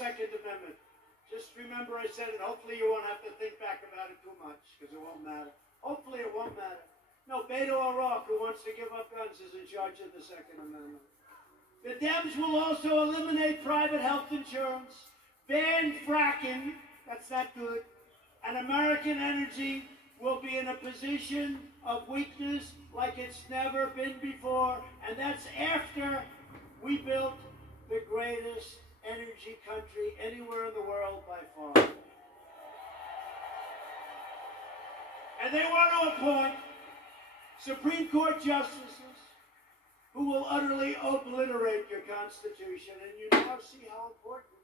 Second Amendment. Just remember I said it. Hopefully you won't have to think back about it too much, because it won't matter. Hopefully it won't matter. No, Beto O'Rourke, who wants to give up guns, is in charge of the Second Amendment. The Dems will also eliminate private health insurance, ban fracking, that's not good, and American energy will be in a position of weakness like it's never been before, and that's after we built the greatest energy country anywhere in the world by far. And they want to appoint Supreme Court justices who will utterly obliterate your Constitution. And you now see how important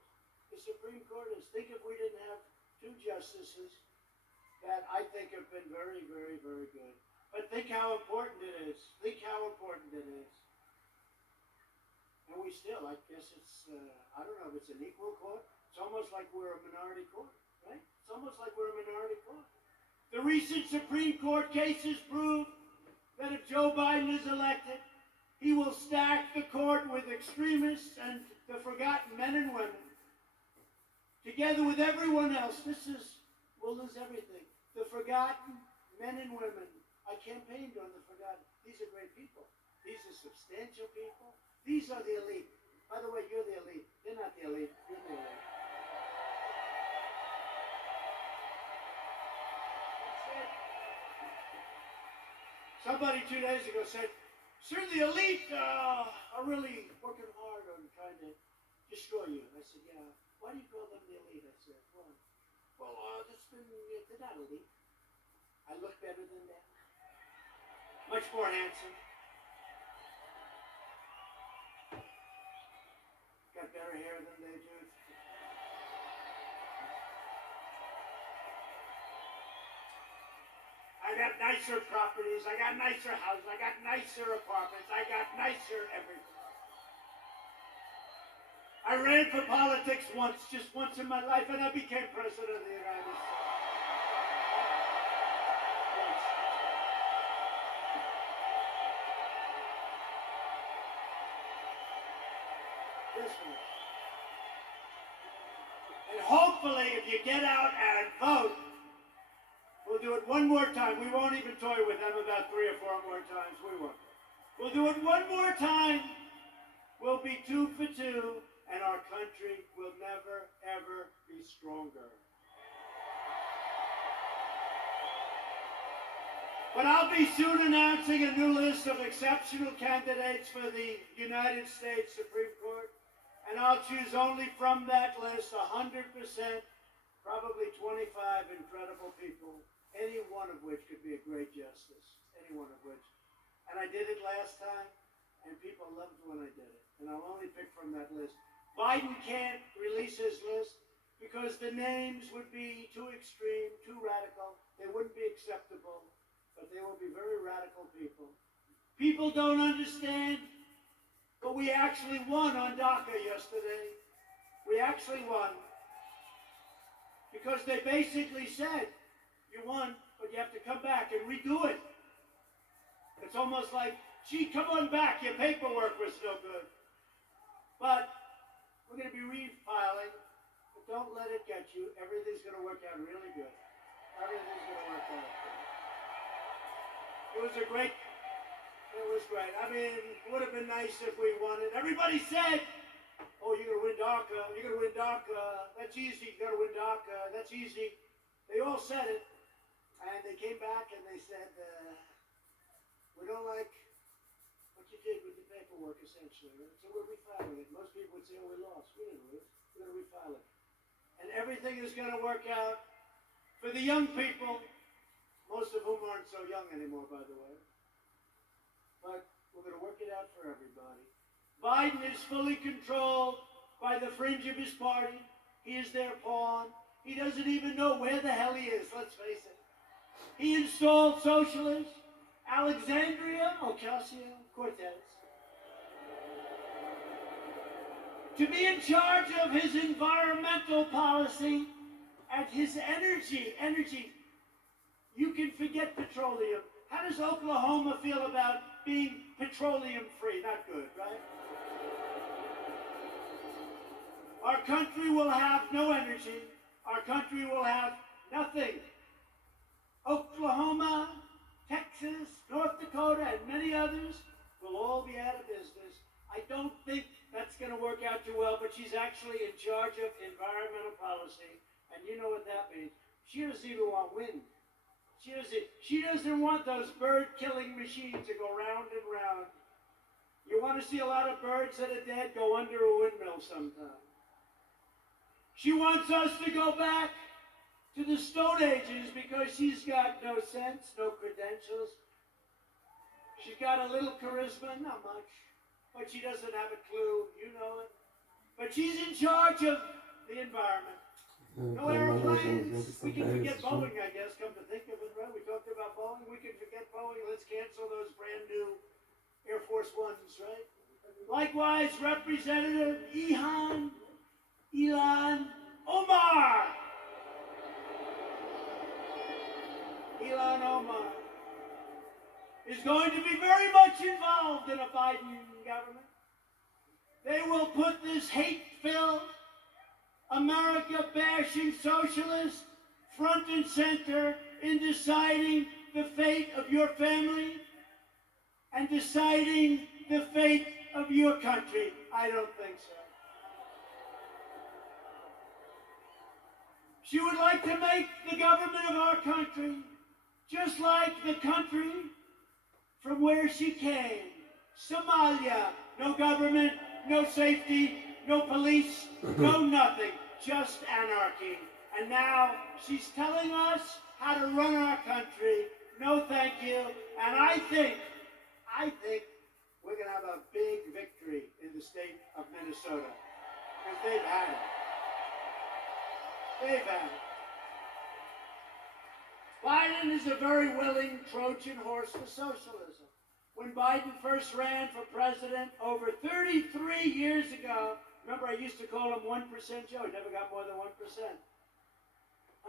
the Supreme Court is. Think if we didn't have two justices that I think have been very, very, very good. But think how important it is. Think how important it is. And we still, I guess it's, I don't know if it's an equal court. It's almost like we're a minority court, right? It's almost like we're a minority court. The recent Supreme Court cases prove that if Joe Biden is elected, he will stack the court with extremists and the forgotten men and women. Together with everyone else, we'll lose everything. The forgotten men and women. I campaigned on the forgotten. These are great people. These are substantial people. These are the elite. By the way, you're the elite. They're not the elite. You're the elite. Somebody 2 days ago said, "Sir, the elite are really working hard on trying to destroy you." I said, "Yeah. Why do you call them the elite?" I said, "Well, they're not elite. I look better than them. Much more handsome. Got better hair than they do. I got nicer properties. I got nicer houses. I got nicer apartments. I got nicer everything. I ran for politics just once in my life, and I became president of the United States. And hopefully, if you get out and vote, we'll do it one more time. We won't even toy with them about 3 or 4 more times. We won't. We'll do it one more time. We'll be 2 for 2, and our country will never, ever be stronger. But I'll be soon announcing a new list of exceptional candidates for the United States Supreme Court. And I'll choose only from that list 100%, probably 25 incredible people, any one of which could be a great justice, any one of which. And I did it last time, and people loved when I did it. And I'll only pick from that list. Biden can't release his list because the names would be too extreme, too radical. They wouldn't be acceptable, but they will be very radical people. People don't understand. But we actually won on DACA yesterday. We actually won. Because they basically said, you won, but you have to come back and redo it. It's almost like, gee, come on back, your paperwork was no good. But we're going to be refiling, but don't let it get you. Everything's going to work out really good. Everything's going to work out good. It was great. I mean, it would have been nice if we won it. Everybody said, "Oh, you're going to win DACA. You're going to win DACA. That's easy. You got to win DACA. That's easy." They all said it, and they came back and they said, "We don't like what you did with the paperwork, essentially. Right? So we're refiling it." Most people would say, "Oh, we lost. We didn't lose. We're going to refile it." And everything is going to work out for the young people, most of whom aren't so young anymore, by the way. But we're going to work it out for everybody. Biden is fully controlled by the fringe of his party. He is their pawn. He doesn't even know where the hell he is, let's face it. He installed socialists, Alexandria Ocasio-Cortez, to be in charge of his environmental policy and his energy. You can forget petroleum. How does Oklahoma feel about being petroleum free? Not good, right? our country will have no energy. Our country will have nothing. Oklahoma, Texas, North Dakota, and many others will all be out of business. I don't think that's going to work out too well, but she's actually in charge of environmental policy, and you know what that means. She doesn't even want wind. She doesn't want those bird-killing machines to go round and round. You want to see a lot of birds that are dead? Go under a windmill sometime. She wants us to go back to the Stone Ages because she's got no sense, no credentials. She's got a little charisma, not much, but she doesn't have a clue, you know it. But she's in charge of the environment. No airplanes. We can forget Boeing, I guess, come to think of it, right? We talked about Boeing. We can forget Boeing. Let's cancel those brand new Air Force Ones, right? Likewise, Representative Ilhan Omar. Ilhan Omar is going to be very much involved in a Biden government. They will put this hate-filled, America-bashing socialist front and center in deciding the fate of your family and deciding the fate of your country. I don't think so. She would like to make the government of our country just like the country from where she came, Somalia. No government, no safety, no police, no nothing, just anarchy. And now she's telling us how to run our country. No thank you. And I think we're going to have a big victory in the state of Minnesota. Because they've had it. They've had it. Biden is a very willing Trojan horse for socialism. When Biden first ran for president over 33 years ago, remember I used to call him 1% Joe, he never got more than 1%.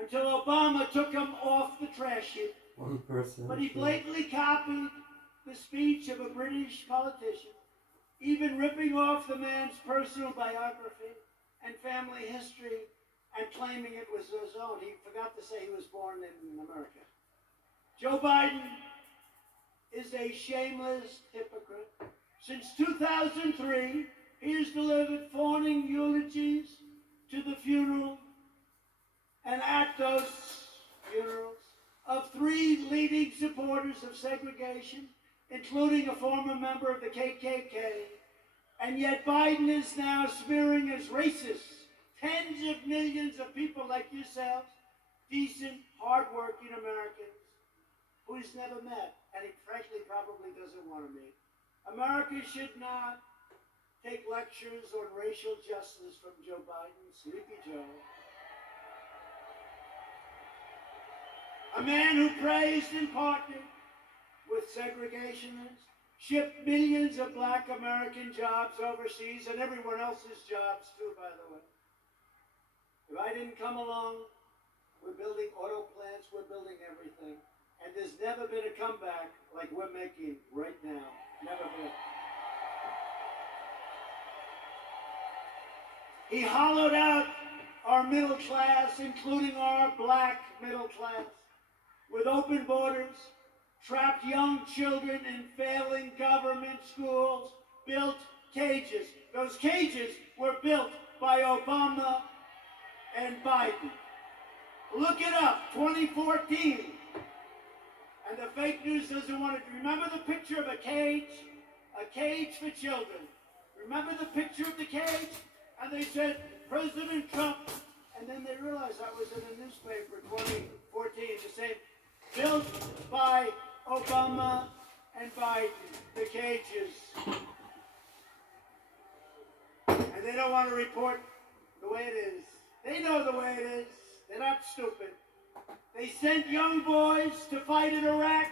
Until Obama took him off the trash heap. 1%. But he blatantly copied the speech of a British politician, even ripping off the man's personal biography and family history and claiming it was his own. He forgot to say he was born in America. Joe Biden is a shameless hypocrite. Since 2003, he has delivered fawning eulogies to the funeral and at those funerals of 3 leading supporters of segregation, including a former member of the KKK. And yet Biden is now smearing as racist tens of millions of people like yourselves, decent, hard-working Americans who he's never met, and he frankly probably doesn't want to meet. America should not take lectures on racial justice from Joe Biden, Sleepy Joe. A man who praised and partnered with segregationists, shipped millions of black American jobs overseas, and everyone else's jobs too, by the way. If I didn't come along, we're building auto plants, we're building everything. And there's never been a comeback like we're making right now. Never been. He hollowed out our middle class, including our black middle class, with open borders, trapped young children in failing government schools, built cages. Those cages were built by Obama and Biden. Look it up, 2014. And the fake news doesn't want to remember the picture of a cage for children. Remember the picture of the cage? And they said, President Trump, and then they realized that was in a newspaper, 2014, the same, built by Obama and Biden, the cages. And they don't want to report the way it is. They know the way it is. They're not stupid. They sent young boys to fight in Iraq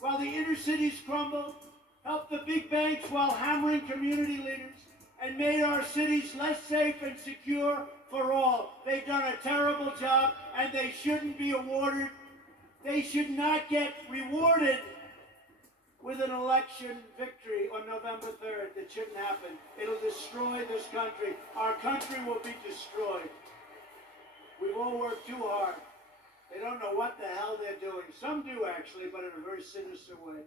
while the inner cities crumbled, helped the big banks while hammering community leaders, and made our cities less safe and secure for all. They've done a terrible job, and they shouldn't be awarded. They should not get rewarded with an election victory on November 3rd that shouldn't happen. It'll destroy this country. Our country will be destroyed. We've all worked too hard. They don't know what the hell they're doing. Some do, actually, but in a very sinister way.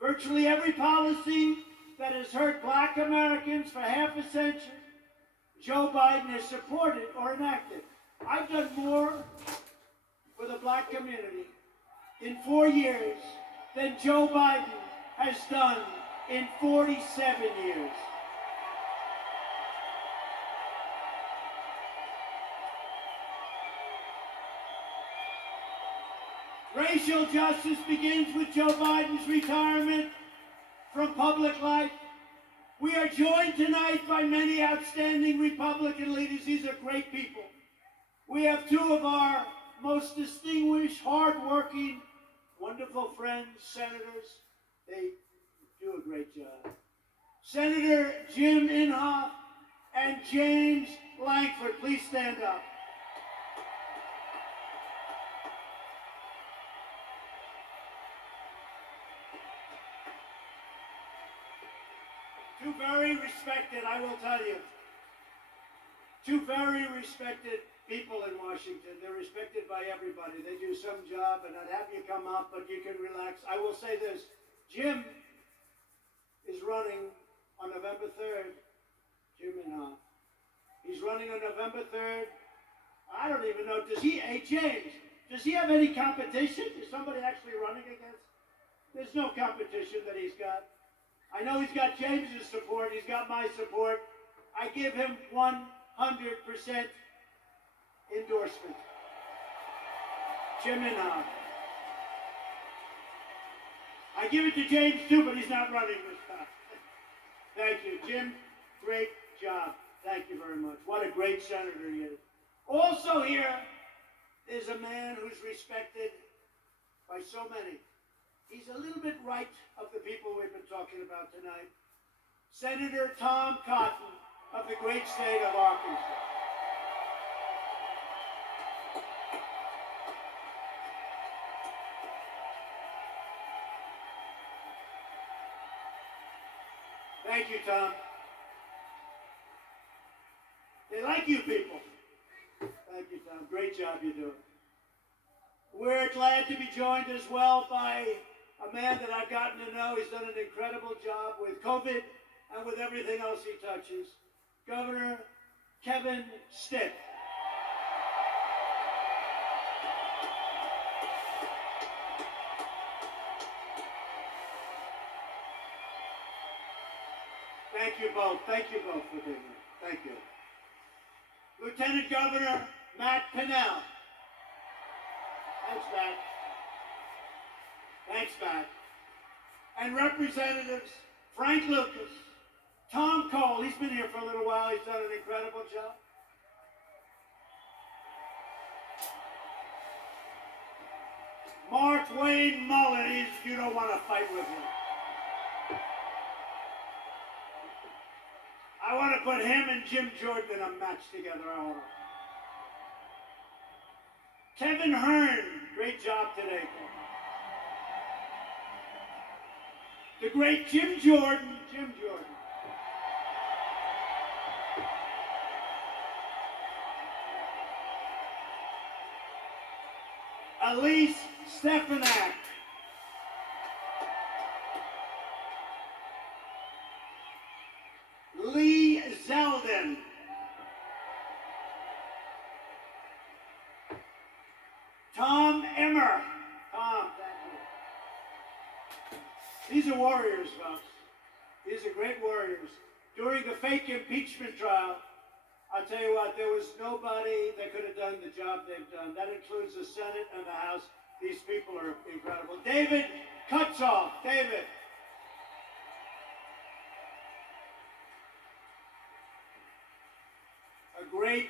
Virtually every policy that has hurt black Americans for half a century, Joe Biden has supported or enacted. I've done more for the black community in 4 years than Joe Biden has done in 47 years. Racial justice begins with Joe Biden's retirement from public life. We are joined tonight by many outstanding Republican leaders. These are great people. We have two of our most distinguished, hard-working, wonderful friends, senators. They do a great job. Senator Jim Inhofe and James Lankford, please stand up. Two very respected, I will tell you, two very respected people in Washington. They're respected by everybody. They do some job, and I'd have you come up, but you can relax. I will say this. Jim is running on November 3rd. Jim Inhofe. He's running on November 3rd. I don't even know. Hey, James, does he have any competition? Is somebody actually running against? There's no competition that he's got. I know he's got James's support. He's got my support. I give him 100% endorsement. Jim Inhofe. I give it to James too, but he's not running this time. Thank you, Jim. Great job. Thank you very much. What a great senator he is. Also here is a man who's respected by so many. He's a little bit right of the people we've been talking about tonight. Senator Tom Cotton of the great state of Arkansas. Thank you, Tom. They like you people. Thank you, Tom. Great job you're doing. We're glad to be joined as well by a man that I've gotten to know. He's done an incredible job with COVID and with everything else he touches. Governor Kevin Stitt. Thank you both. Thank you both for being here. Thank you. Lieutenant Governor Matt Pinnell. Thanks, Matt. Thanks, Matt. And Representatives Frank Lucas, Tom Cole, he's been here for a little while, he's done an incredible job. Mark Wayne Mullen, you don't want to fight with him. I want to put him and Jim Jordan in a match together. Kevin Hearn, great job today. The great Jim Jordan. Elise Stefanak. Lee Zeldin. Tom Emmer. Tom, thank you. These are warriors, folks. These are great warriors. During the fake impeachment trial, I'll tell you what, there was nobody that could have done the job they've done. That includes the Senate and the House. These people are incredible. David Kutzoff. David. A great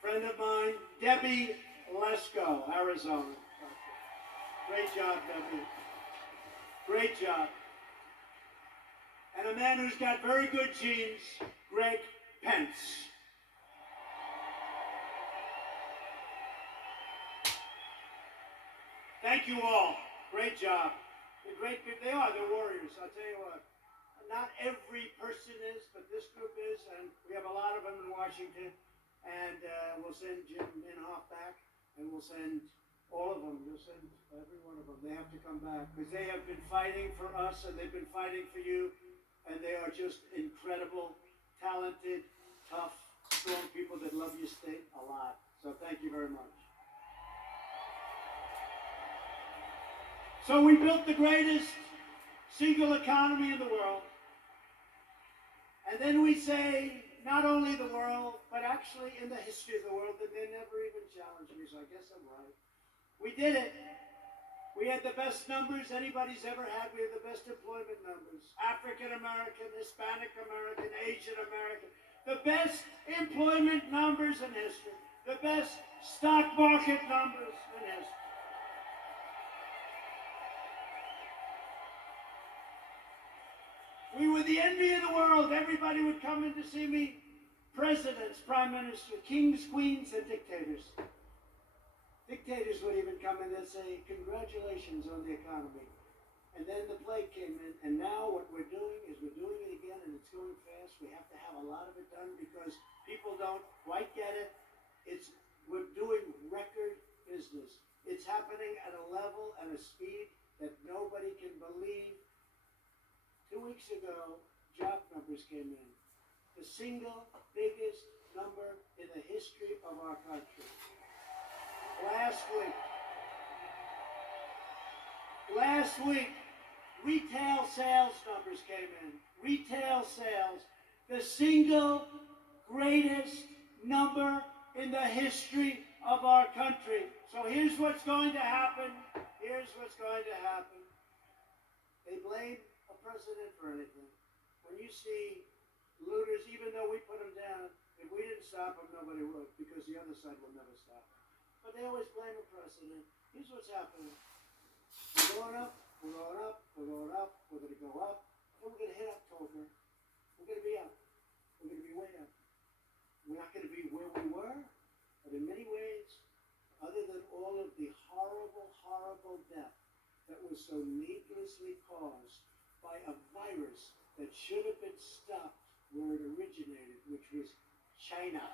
friend of mine, Debbie Lesko, Arizona. Great job, Debbie. Great job. And a man who's got very good genes, Greg Pence. Thank you all. Great job. The great people, they are, they're warriors. I'll tell you what. Not every person is, but this group is, and we have a lot of them in Washington. And we'll send Jim Inhofe back, and we'll send all of them. We'll send every one of them. They have to come back because they have been fighting for us, and they've been fighting for you, and they are just incredible, talented, tough, strong people that love your state a lot. So thank you very much. So we built the greatest single economy in the world. And then we say, not only the world, but actually in the history of the world, and they never even challenged me, so I guess I'm right. We did it. We had the best numbers anybody's ever had. We had the best employment numbers. African American, Hispanic American, Asian American. The best employment numbers in history. The best stock market numbers in history. We were the envy of the world. Everybody would come in to see me. Presidents, prime ministers, kings, queens, and dictators. Dictators would even come in and say, congratulations on the economy. And then the plague came in, and now what we're doing is we're doing it again, and it's going fast. We have to have a lot of it done because people don't quite get it. We're doing record business. It's happening at a level and a speed that nobody can believe. 2 weeks ago, job numbers came in. The single biggest number in the history of our country. Last week, retail sales numbers came in. Retail sales, the single greatest number in the history of our country. So here's what's going to happen. Here's what's going to happen. They blame a president for anything. When you see looters, even though we put them down, if we didn't stop them, nobody would, because the other side will never stop them. But they always blame a president. Here's what's happening. We're going up, we're going up, we're going up, we're going to go up, and we're going to hit October. We're going to be up. We're going to be way up. We're not going to be where we were, but in many ways, other than all of the horrible, horrible death that was so needlessly caused by a virus that should have been stopped where it originated, which was China.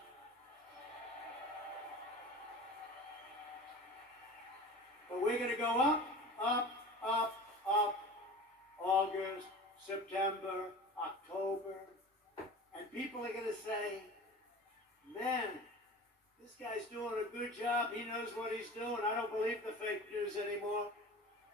But we're going to go up, up, up, up, August, September, October, and people are going to say, man, this guy's doing a good job. He knows what he's doing. I don't believe the fake news anymore.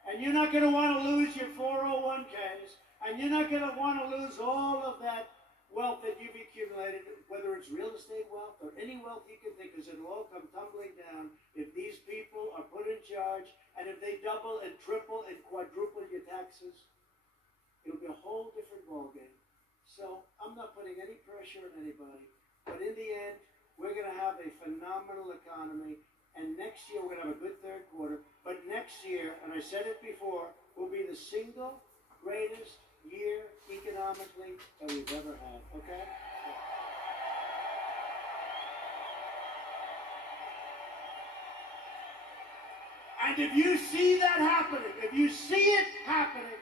And you're not going to want to lose your 401ks. And you're not going to want to lose all of that wealth that you've accumulated, whether it's real estate wealth or any wealth you can think, because it'll all come tumbling down if these people are put in charge, and if they double and triple and quadruple your taxes. It'll be a whole different ballgame. So I'm not putting any pressure on anybody, but in the end, we're going to have a phenomenal economy, and next year we're going to have a good third quarter, but next year, and I said it before, will be the single greatest year economically that we've ever had, okay? And if you see that happening, if you see it happening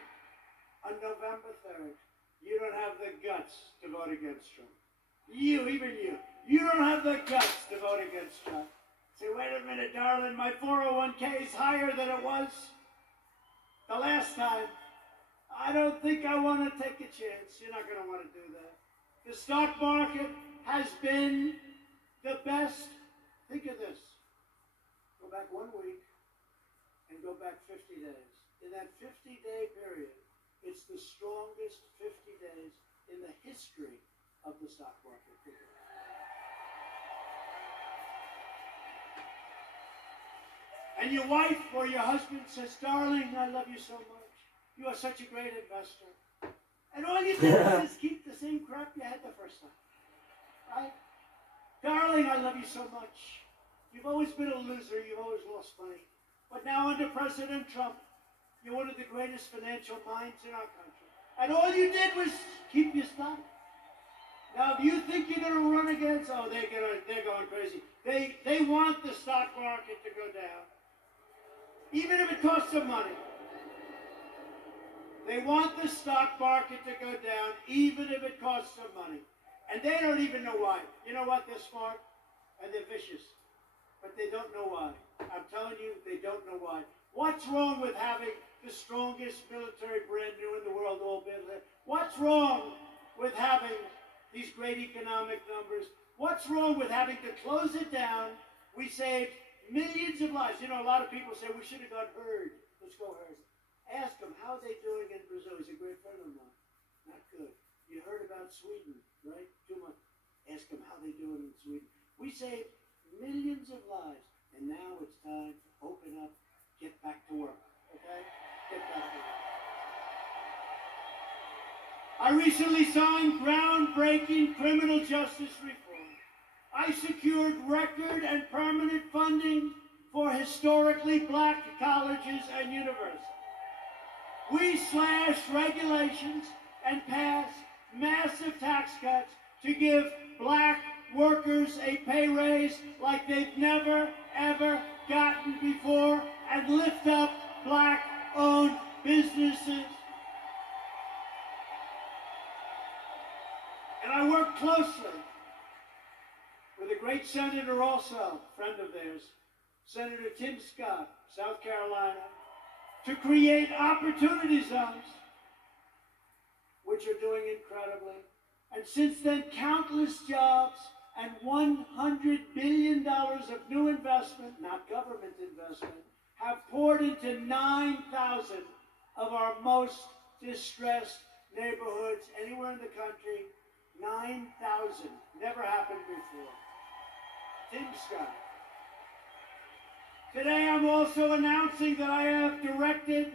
on November 3rd, you don't have the guts to vote against Trump. You don't have the guts to vote against Trump. Say, wait a minute, darling, my 401k is higher than it was the last time. I don't think I want to take a chance. You're not going to want to do that. The stock market has been the best. Think of this. Go back 1 week and go back 50 days. In that 50-day period, it's the strongest 50 days in the history of the stock market. And your wife or your husband says, darling, I love you so much. You are such a great investor. And all you do is keep the same crap you had the first time. Right? Darling, I love you so much. You've always been a loser. You've always lost money. But now under President Trump, you're one of the greatest financial minds in our country. And all you did was keep your stock. Now, if you think you're going to run against, they're going crazy. They want the stock market to go down. Even if it costs them money. They want the stock market to go down, even if it costs them money. And they don't even know why. You know what? They're smart and they're vicious. But they don't know why. I'm telling you, they don't know why. What's wrong with having the strongest military brand new in the world all built? What's wrong with having these great economic numbers? What's wrong with having to close it down? We saved millions of lives. You know, a lot of people say we should have gone herd. Let's go herd. Ask them how they're doing in Brazil. He's a great friend of mine. Not good. You heard about Sweden, right? 2 months. Ask them how they're doing in Sweden. We saved millions of lives. And now it's time to open up, get back to work. Okay? Get back to work. I recently signed groundbreaking criminal justice reform. I secured record and permanent funding for historically black colleges and universities. We slashed regulations and passed massive tax cuts to give black workers a pay raise like they've never, ever gotten before, and lift up black-owned businesses. And I work closely with a great senator also, friend of theirs, Senator Tim Scott, South Carolina, to create opportunity zones, which are doing incredibly. And since then, countless jobs and $100 billion of new investment, not government investment, have poured into 9,000 of our most distressed neighborhoods anywhere in the country. 9,000. Never happened before. Tim Scott. Today I'm also announcing that I have directed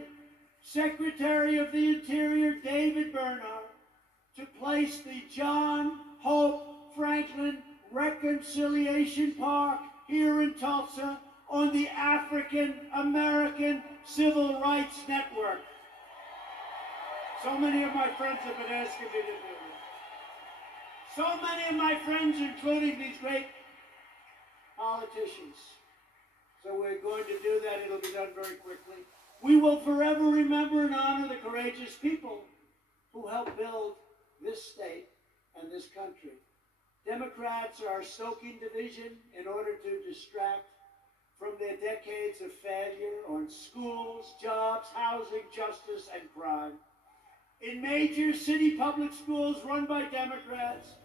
Secretary of the Interior David Bernhardt to place the John Hope Franklin Reconciliation Park here in Tulsa on the African American Civil Rights Network. So many of my friends have been asking me to do this. So many of my friends, including these great politicians. So we're going to do that. It'll be done very quickly. We will forever remember and honor the courageous people who helped build this state and this country. Democrats are stoking division in order to distract from their decades of failure on schools, jobs, housing, justice, and crime. In major city public schools run by Democrats,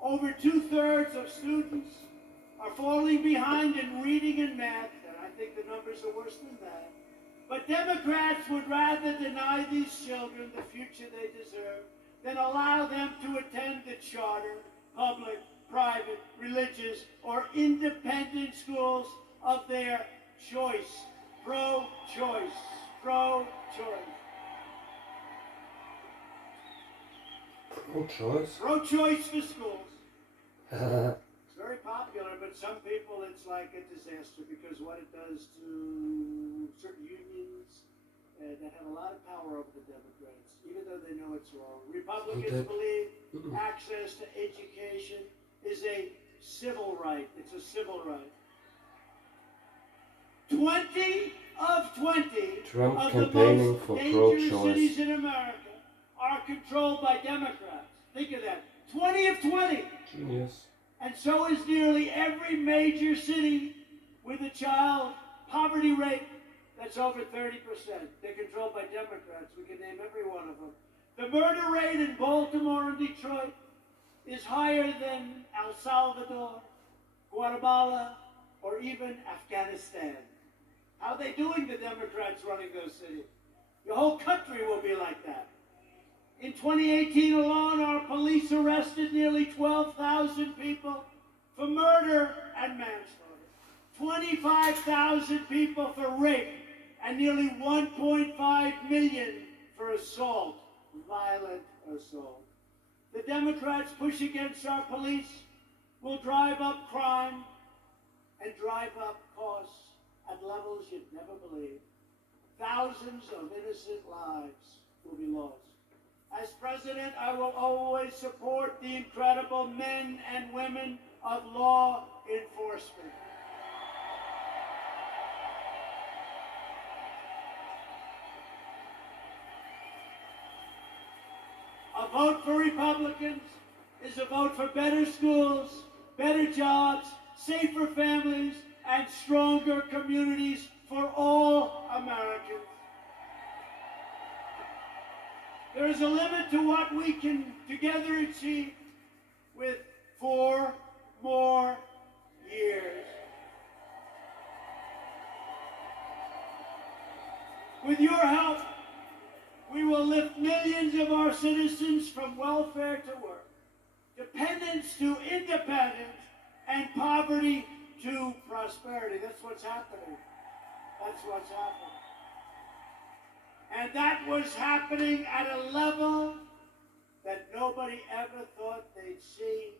over 2/3 of students are falling behind in reading and math, and I think the numbers are worse than that. But Democrats would rather deny these children the future they deserve than allow them to attend the charter, public, private, religious, or independent schools of their choice. Pro-choice. Pro-choice. Pro-choice? Pro-choice for schools. It's very popular, but some people it's like a disaster because what it does to certain unions that have a lot of power over the Democrats, even though they know it's wrong. Republicans believe access to education is a civil right. It's a civil right. 20 of 20 Trump of the campaigning most for dangerous pro-choice. cities in America are controlled by Democrats. Think of that. 20 of 20. Genius. And so is nearly every major city with a child poverty rate that's over 30%. They're controlled by Democrats. We can name every one of them. The murder rate in Baltimore and Detroit is higher than El Salvador, Guatemala, or even Afghanistan. How are they doing, the Democrats running those cities? Your whole country will be like that. In 2018 alone, our police arrested nearly 12,000 people for murder and manslaughter, 25,000 people for rape, and nearly 1.5 million for assault, violent assault. The Democrats' push against our police will drive up crime and drive up costs at levels you'd never believe. Thousands of innocent lives will be lost. As president, I will always support the incredible men and women of law enforcement. vote for Republicans is a vote for better schools, better jobs, safer families, and stronger communities for all Americans. There is a limit to what we can together achieve with 4 more years. With your help, we will lift millions of our citizens from welfare to work, dependence to independence, and poverty to prosperity. That's what's happening. That's what's happening. And that was happening at a level that nobody ever thought they'd see.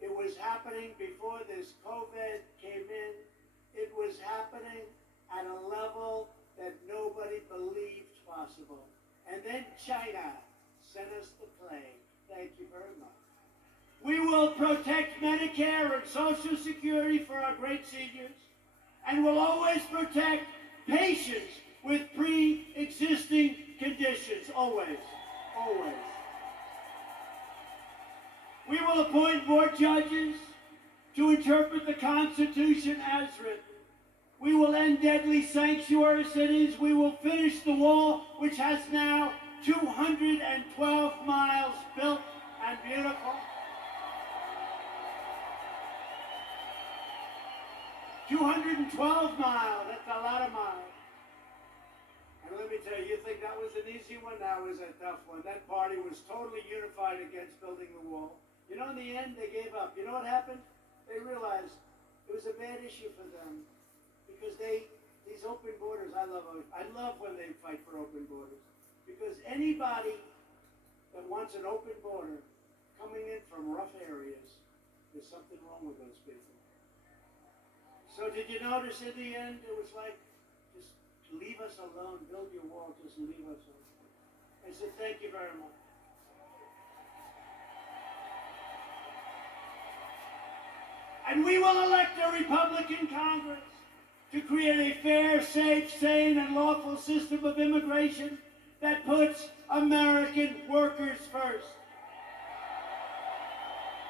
It was happening before this COVID came in. It was happening at a level that nobody believed possible. And then China sent us the plague. Thank you very much. We will protect Medicare and Social Security for our great seniors, and will always protect patients with pre-existing conditions. Always. Always. We will appoint more judges to interpret the Constitution as written. We will end deadly sanctuary cities. We will finish the wall, which has now 212 miles built and beautiful. 212 miles, that's a lot of miles. And let me tell you, you think that was an easy one? That was a tough one. That party was totally unified against building the wall. You know, in the end, they gave up. You know what happened? They realized it was a bad issue for them. Because these open borders, I love when they fight for open borders. Because anybody that wants an open border coming in from rough areas, there's something wrong with those people. So did you notice in the end, it was like, just leave us alone, build your wall, just leave us alone. I said, thank you very much. And we will elect a Republican Congress to create a fair, safe, sane, and lawful system of immigration that puts American workers first.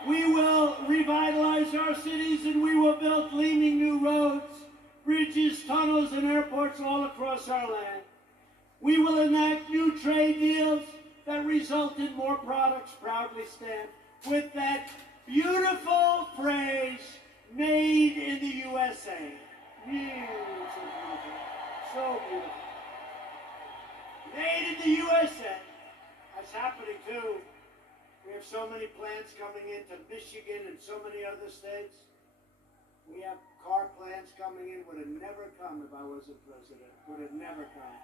We will revitalize our cities, and we will build gleaming new roads, bridges, tunnels, and airports all across our land. We will enact new trade deals that result in more products proudly stamped with that beautiful phrase, made in the USA. So beautiful. Made in the USA. That's happening too. We have so many plants coming into Michigan and so many other states. We have car plants coming in. Would have never come if I wasn't president. Would have never come.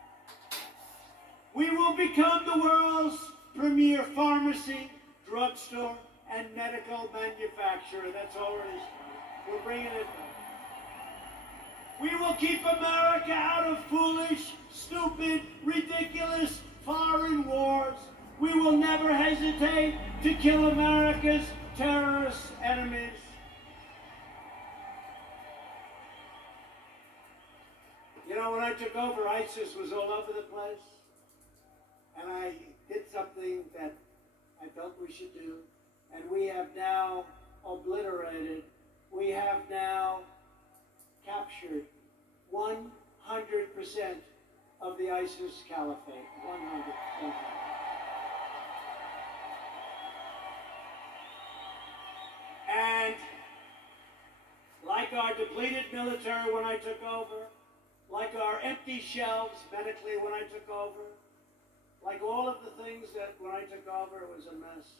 We will become the world's premier pharmacy, drugstore, and medical manufacturer. That's already started. We're bringing it back. We will keep America out of foolish, stupid, ridiculous foreign wars. We will never hesitate to kill America's terrorist enemies. You know, when I took over, ISIS was all over the place. And I did something that I felt we should do. And we have now obliterated, we have now captured 100% of the ISIS caliphate. 100%. And like our depleted military when I took over, like our empty shelves medically when I took over, like all of the things that when I took over it was a mess,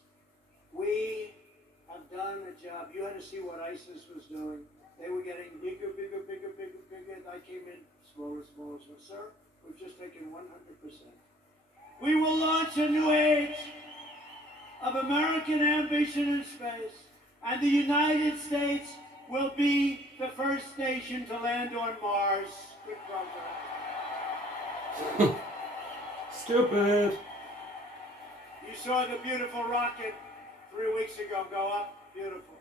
we have done a job. You had to see what ISIS was doing. They were getting bigger. I came in smaller. So, sir, we've just taken 100%. We will launch a new age of American ambition in space, and the United States will be the first nation to land on Mars. Good program. Stupid. You saw the beautiful rocket 3 weeks ago go up. Beautiful.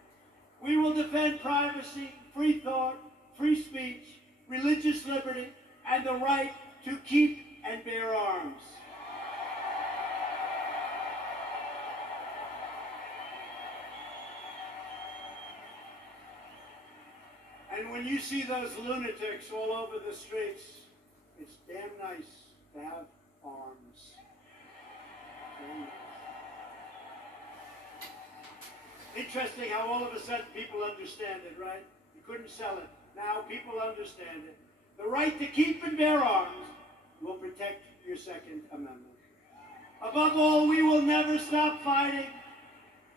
We will defend privacy, free thought, free speech, religious liberty, and the right to keep and bear arms. And when you see those lunatics all over the streets, it's damn nice to have arms. Damn nice. Interesting how all of a sudden people understand it, right? You couldn't sell it. Now people understand it. The right to keep and bear arms will protect your Second Amendment. Above all, we will never stop fighting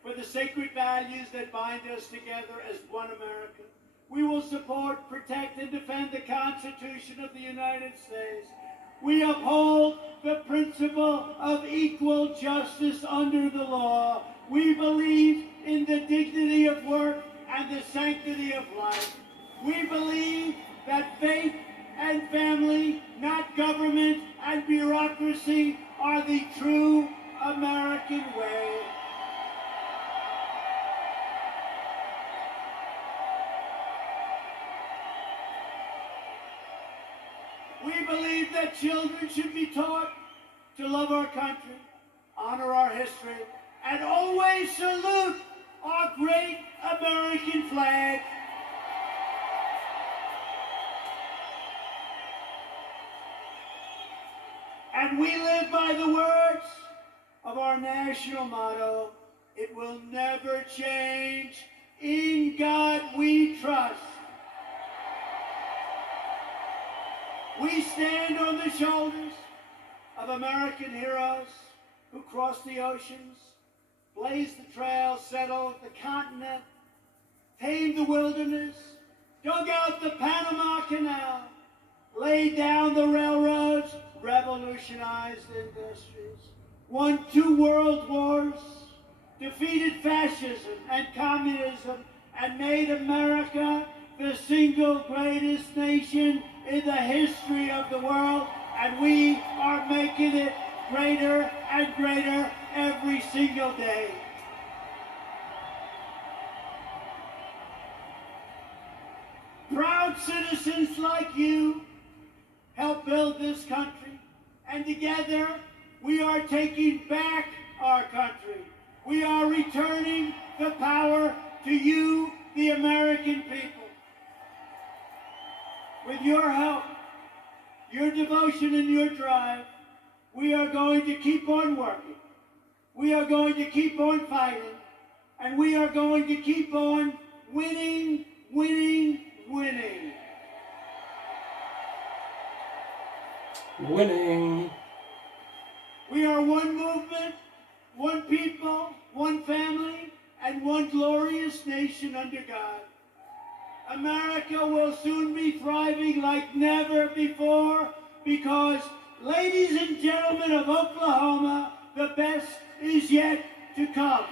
for the sacred values that bind us together as one America. We will support, protect, and defend the Constitution of the United States. We uphold the principle of equal justice under the law. We believe in the dignity of work and the sanctity of life. We believe that faith and family, not government and bureaucracy, are the true American way. We believe that children should be taught to love our country, honor our history, and always salute our great American flag. And we live by the words of our national motto, it will never change. In God we trust. We stand on the shoulders of American heroes who crossed the oceans, blazed the trail, settled the continent, tamed the wilderness, dug out the Panama Canal, laid down the railroads, revolutionized industries, won 2 world wars, defeated fascism and communism, and made America the single greatest nation in the history of the world, and we are making it greater and greater every single day. Proud citizens like you help build this country, and together we are taking back our country. We are returning the power to you, the American people. With your help, your devotion, and your drive, we are going to keep on working. We are going to keep on fighting. And we are going to keep on winning, winning, winning. Winning. We are one movement, one people, one family, and one glorious nation under God. America will soon be thriving like never before because, ladies and gentlemen of Oklahoma, the best is yet to come.